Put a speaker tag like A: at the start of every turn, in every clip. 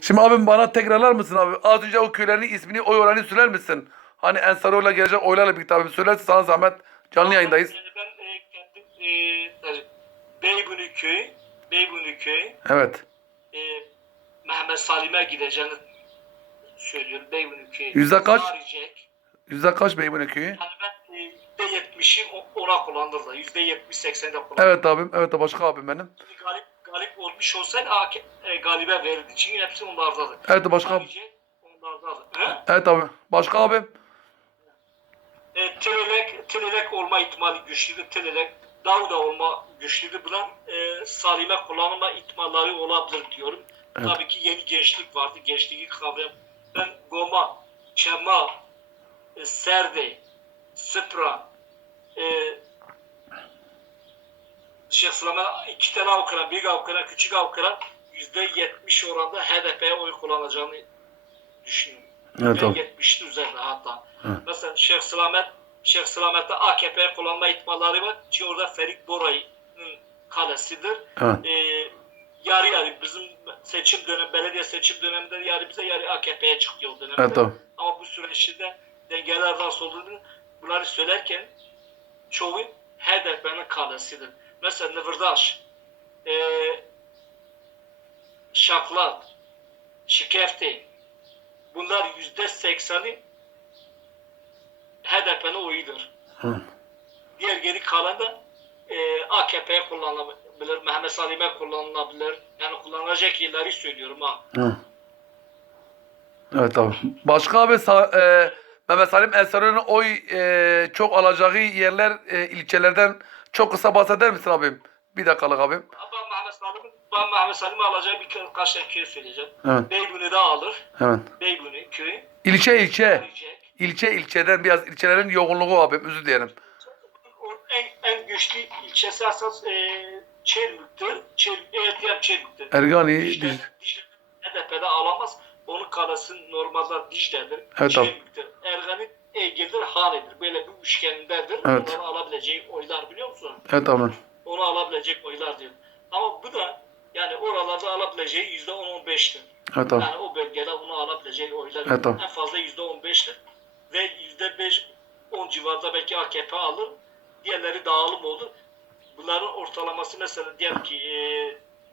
A: Şimdi abim bana tekrarlar mısın abi? Az önce o köylerin ismini, oy oranını söyler misin? Hani Ensarioğlu'na gelecek oylarla birlikte abi söylersin sana zahmet. Canlı yayındayız.
B: Yani ben e, kendim e, yani Beybuni köyü, Beybuni köyü
A: Evet.
B: e, Mehmet Salim'e gideceğini söylüyorum. Beybuni köyü.
A: Yüzde kaç?
B: Sarıyacak.
A: Yüzde kaç Beybune köyü?
B: Yani ben e, yüzde yetmişi o- ona kullandırdılar. Yüzde yetmiş seksende kullandırdılar.
A: Evet abim. Evet başka abim benim.
B: Galip, olmuş olsaydı AK, e, galibe verirdi. Çünkü hepsi onlardadır.
A: Evet başka
B: onlardadır. He?
A: Evet abi. Başka abim.
B: E, Trilek, Trilek olma ihtimali güçlüdür. Trilek Davda olma güçlüdür. Buna e, Salim'e kullanılma ihtimalleri olabilir diyorum.
A: Evet.
B: Tabii ki yeni gençlik vardı. Gençliği kavrayan. Ben Goma, Çema, e, Serde, Sıpra, e, Süleyman iki tane avukara, büyük avukara, küçük avukara yüzde yetmiş oranda HDP'ye oy kullanacağını düşünüyorum.
A: Evet abi.
B: %70'in üzerinde hatta.
A: Hı.
B: Mesela Şeyh Selamet, Şeyh Selamet'te AKP'ye kullanma ihtimalleri var. Ki orada Ferit Boray'ın kalesidir.
A: Evet.
B: Ee, yarı yarı bizim seçim dönem, belediye seçim döneminde yarı bize yarı AKP'ye çıktı o dönemde.
A: Evet.
B: Ama bu süreçte dengeler nasıl olduğunu bunları söylerken çoğu HDP'nin kalesidir. Mesela Nıvırdaş, e, Şaklat, Şikefte bunlar yüzde sekseni HDP'nin oyudur.
A: Hı.
B: Diğer geri kalan da e, AKP'ye kullanılabilir, Mehmet Salim'e kullanılabilir. Yani kullanılacak yerleri söylüyorum ha.
A: Hı. Evet abi. Başka abi e, Mehmet Salim Ensarioğlu'nun oy e, çok alacağı yerler, e, ilçelerden çok kısa bahseder misin abim? Bir dakikalık abim.
B: Ben Mehmet Salim'i ben Mehmet alacağı birkaç tane köy söyleyeceğim.
A: Evet.
B: Beybuni'de alır.
A: Evet.
B: Beybuni köyü.
A: İlçe ilçe. İlçe ilçeden biraz ilçelerin yoğunluğu abim özür dilerim.
B: En, en güçlü ilçesi esas e, Çelmik'tir. Çel, Eğitim Çelmik'tir.
A: Ergani.
B: Dicle, Dicle HDP'de alamaz. Onun kalesi normalde Dicle'dir.
A: Evet.
B: Çelmik'tir. Ergani Eygil'dir, Hane'dir. Böyle bir üçgenindedir.
A: Evet.
B: Onların alabileceği oylar biliyor musun?
A: Evet abi.
B: Onu alabilecek oylar diyor. Ama bu da yani oralarda alabileceği yüzde on on beştir.
A: Evet abi.
B: Yani o bölgede onu alabileceği oylar
A: Evet, tamam.
B: en fazla yüzde on beştir. Ve yüzde beş, on civarında belki AKP alır. Diğerleri dağılım olur. Bunların ortalaması mesela diyelim ki e,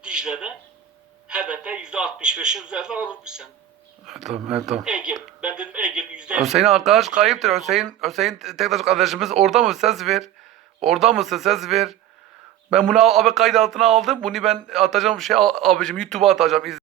B: Dicle'de HDP yüzde altmış beşin üzerinde alır bir sen.
A: Evet abi. Evet abi.
B: Ege, ben dedim
A: Hüseyin arkadaş kayıptır. Hüseyin, Hüseyin Tektaş kardeşimiz orada mı? Ses ver. Orada mısın? Ses ver. Ben bunu abi kayıt altına aldım. Bunu ben atacağım şey abicim YouTube'a atacağım.